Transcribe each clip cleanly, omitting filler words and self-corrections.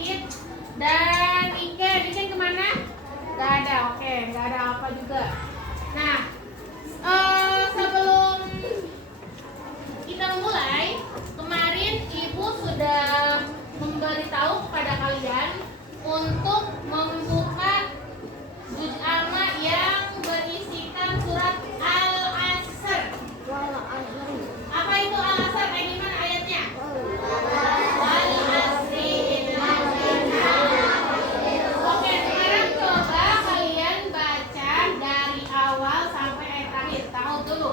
Adit dan Niken. Niken kemana? Gak ada, oke, gak ada apa juga. Nah, sebelum kita mulai, kemarin Ibu sudah memberitahu kepada kalian untuk membuka juz amma yang berisikan surat Al-Asr. Apa itu Al-Asr? Kayak gimana ayatnya? Oke, sekarang coba kalian baca dari awal sampai ayat terakhir. Tahu dulu.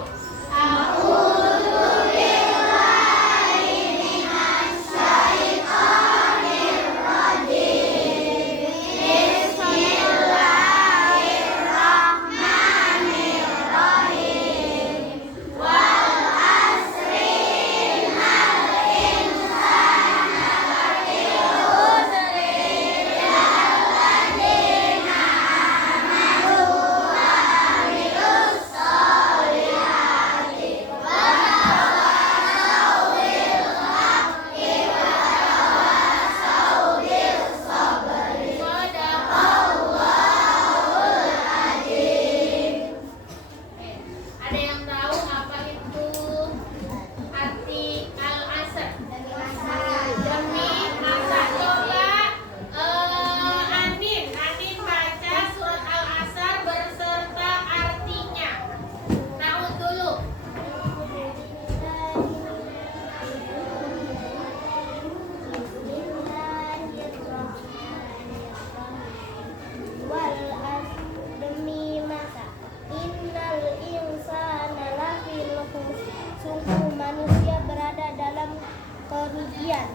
Ada yang tahu apa itu arti Al-Asr? Demi masa. Coba Andin baca surat Al-Asr berserta artinya. Tahu dulu. Demi masa innal insana lafil khusr, sungguh manusia berada dalam kerugian,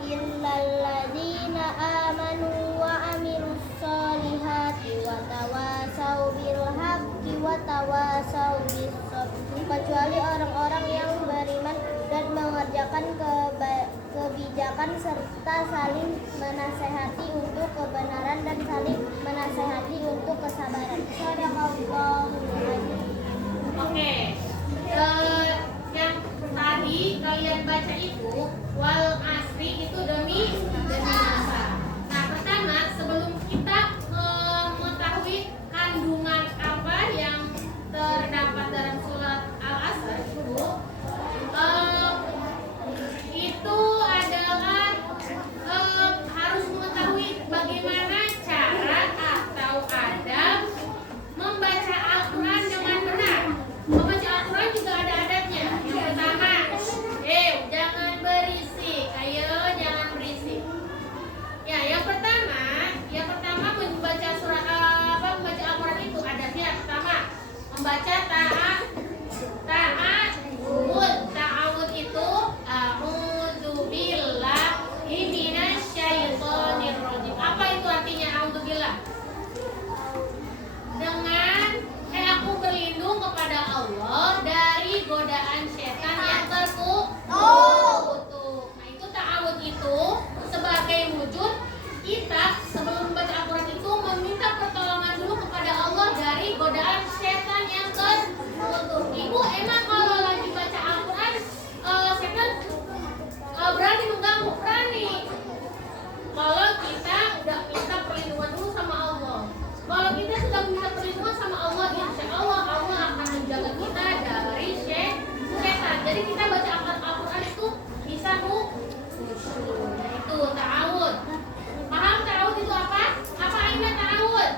illal ladzina amanu wa amilus solihati wa tawasau bil haqqi wa tawasau bis sabr, kecuali orang-orang yang beriman dan mengerjakan kebijakan serta saling menasehati untuk kebenaran dan saling menasehati untuk kesabaran. Shadaqallahul adzim. Oke. Yang tadi kalian baca itu wal asri itu demi masa. Nah, pertama sebelum kita mengetahui kandungan apa yang terdapat dalam surat Al-Asr itu adalah harus mengetahui bagaimana cara atau adab membaca Al-Quran dengan benar. Membaca Al-Quran juga ada adabnya. Yang pertama, jangan berisik. Ayo, jangan berisik. Ya, yang pertama membaca surat membaca Al-Quran itu adabnya. Pertama, membaca ta'awud itu a'udzu billahi minasyaitonir rajim. Apa itu artinya a'udzu billah? Dengan aku berlindung kepada Allah dari godaan setan yang terkutuk. Nah, itu ta'awud itu sebagai wujud kita sebelum membaca Al-Quran itu meminta pertolongan dulu kepada Allah dari godaan setan yang terkutuk. Ibu emang kalau lagi baca Al-Quran setan berani mengganggu? Berani. Kalau kita udah minta perlindungan dulu sama Allah. Kalau kita sudah minta perlindungan sama Allah, insya Allah Allah akan menjaga kita dari setan. Jadi kita baca Al-Quran itu bisa khusyuk. Itu ta'awud. Paham ta'awud itu apa? Apa artinya ta'awud?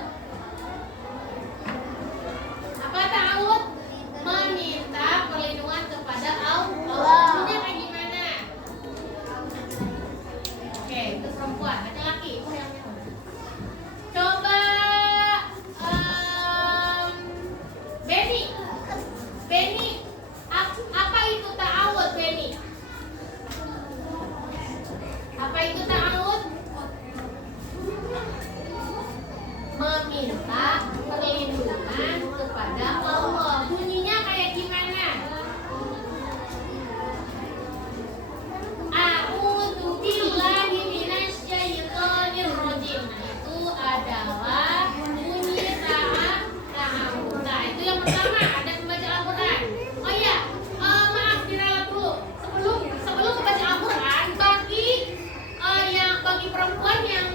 Apa ta'awud? Meminta perlindungan kepada Allah. Bunyinya kayak gimana? Oke, itu perempuan. Laki-laki. Coba Benny, apa itu ta'awud, Benny? Apa itu ta'awud? Meminta perlindungan kepada Allah. Bunyinya kayak gimana? A'udzu billahi minasyaitonir rajim. Nah, itu adalah bunyi ta'awud. Nah, itu yang pertama, ada membaca Al-Quran. Oh iya, maaf diralat dulu. Sebelum membaca Al-Quran, bagi perempuan yang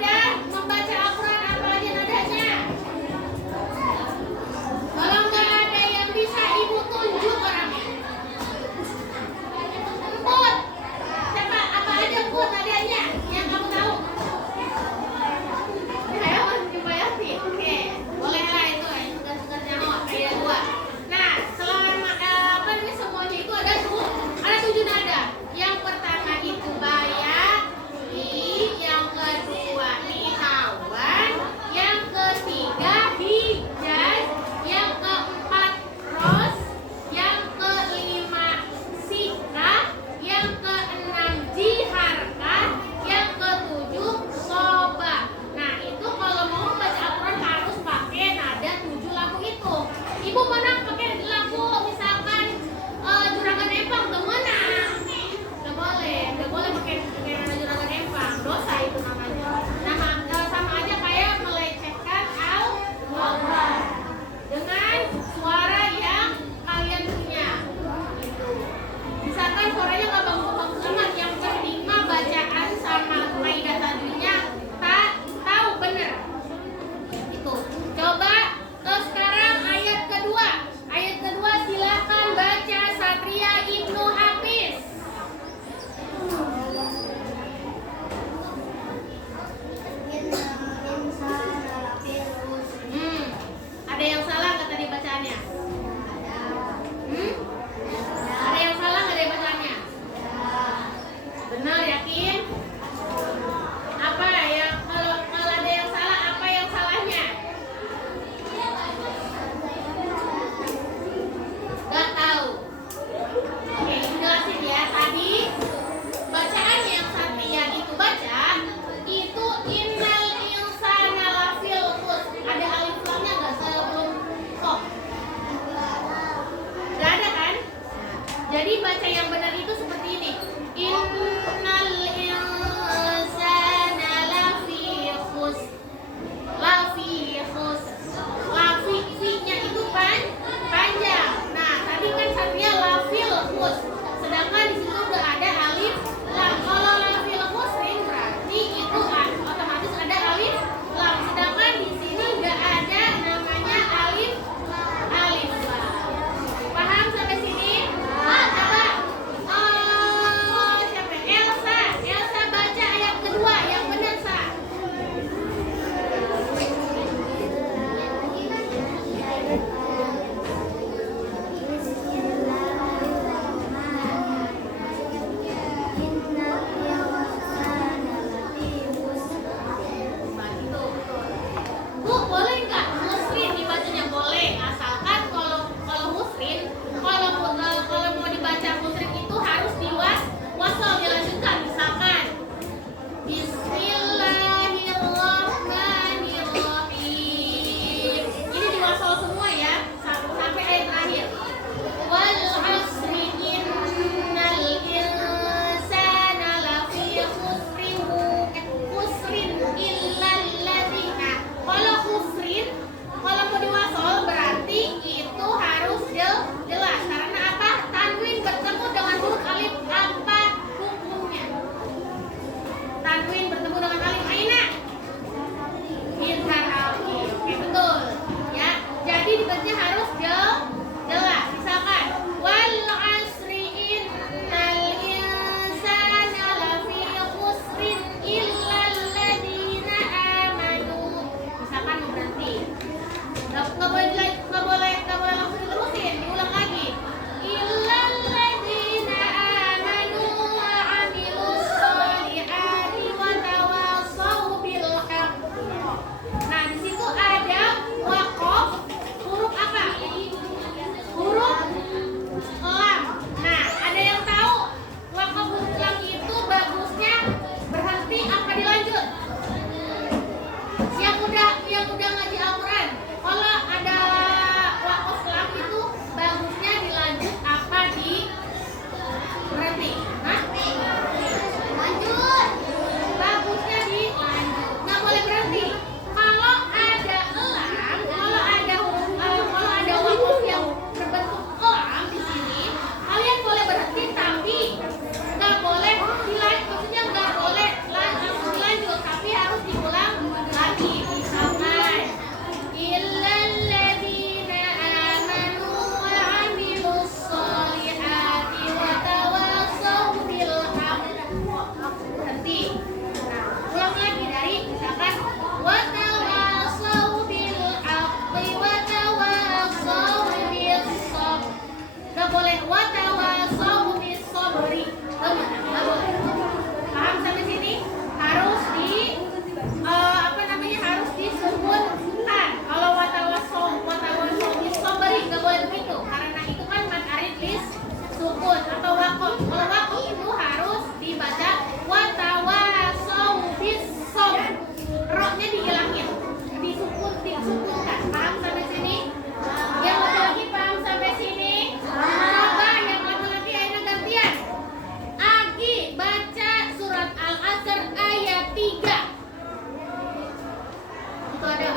ada membaca Al-Quran apa aja nadanya? Kalau nggak ada yang bisa ibu tunjuk orangnya. Put, siapa apa aja put nadanya yang kamu tahu? Saya masih coba ya sih. Oke, boleh lah itu tugas-tugasnya kayak gua. Nah, selama apa nih semuanya itu ada 7 nada. Yang pertama itu bayak, li, yang kedua li hawa,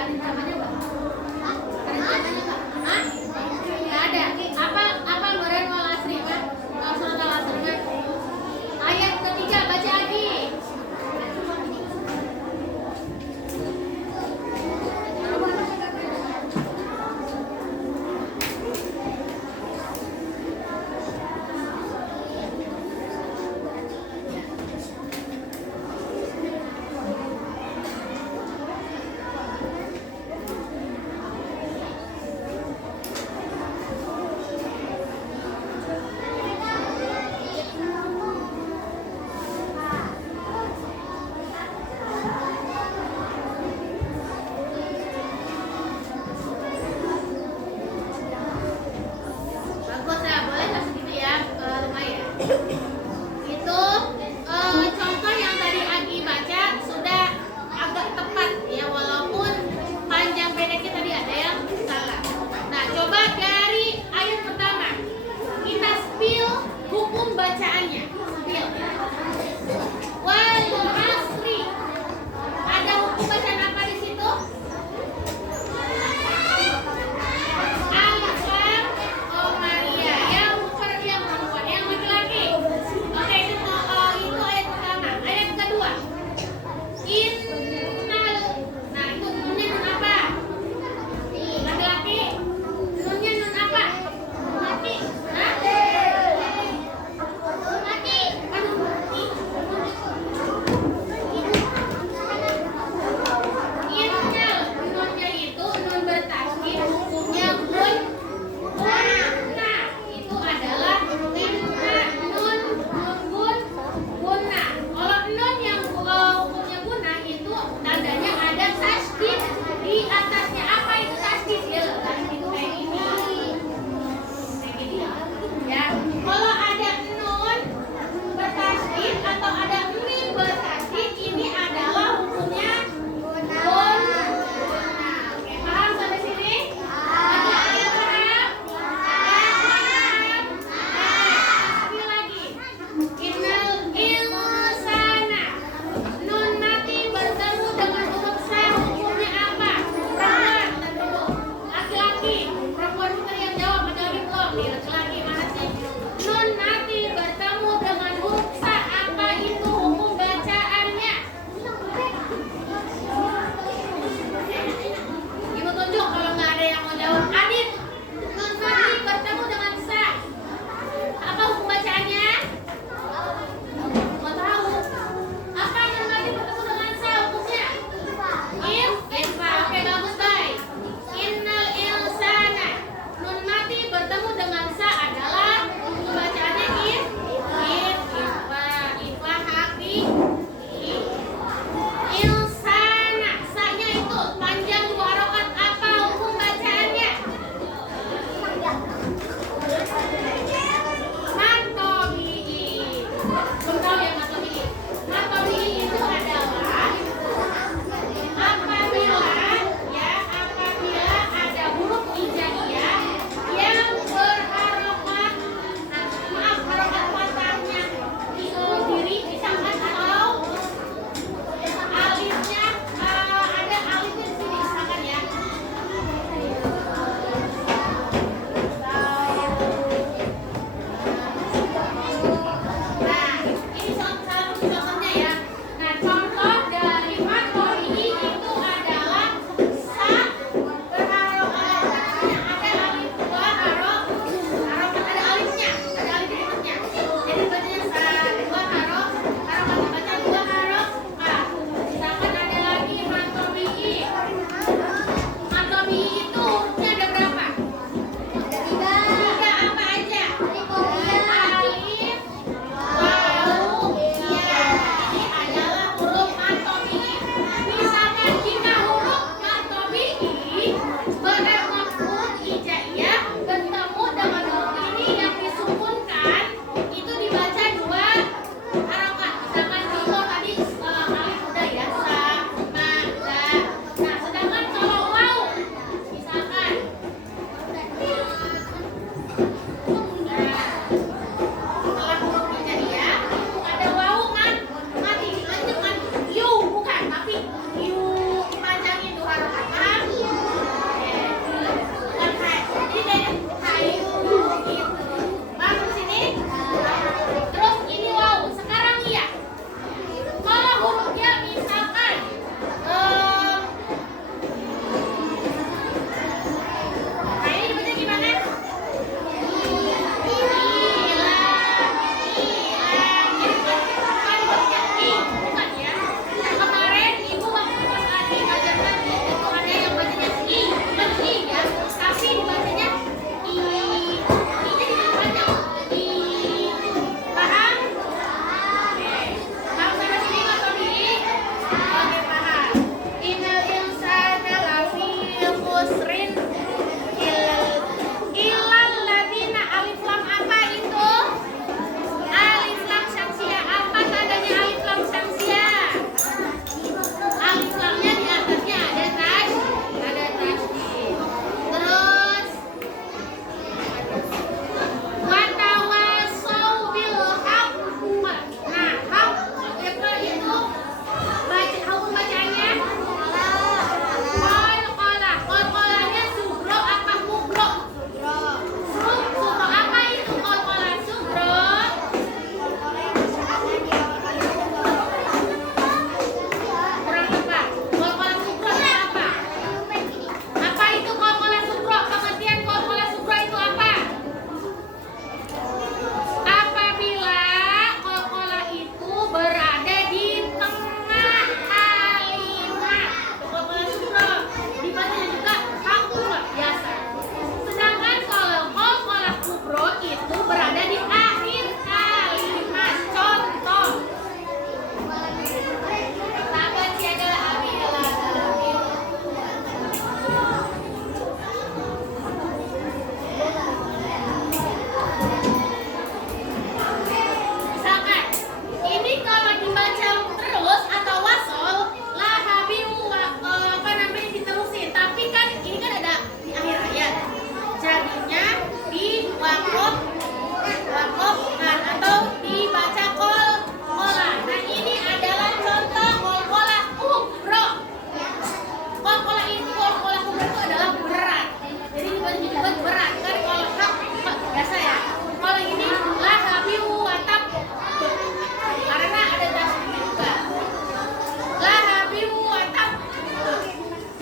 Ada namanya nggak? Ada namanya nggak? Hah? Nggak ada. Apa meren wal asri mah? Wal surat al asri mah? Ayat ketiga baca lagi.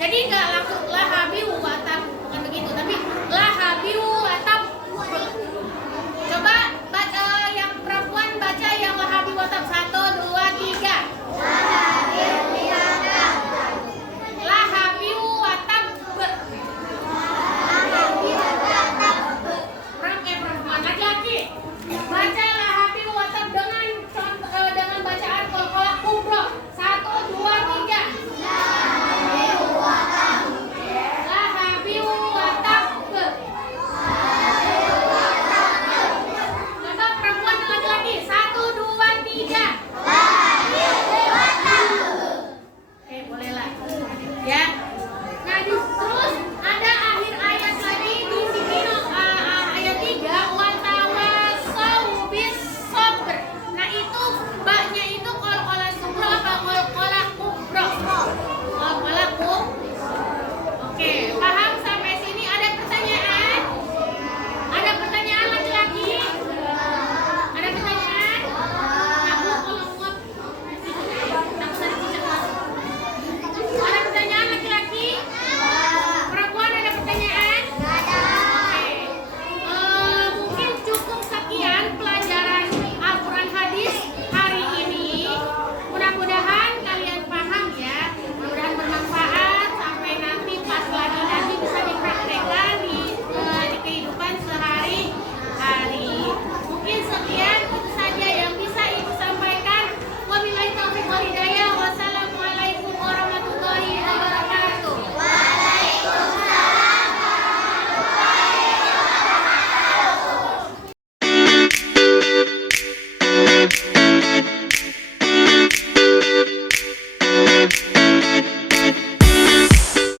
Jadi nggak langsung laha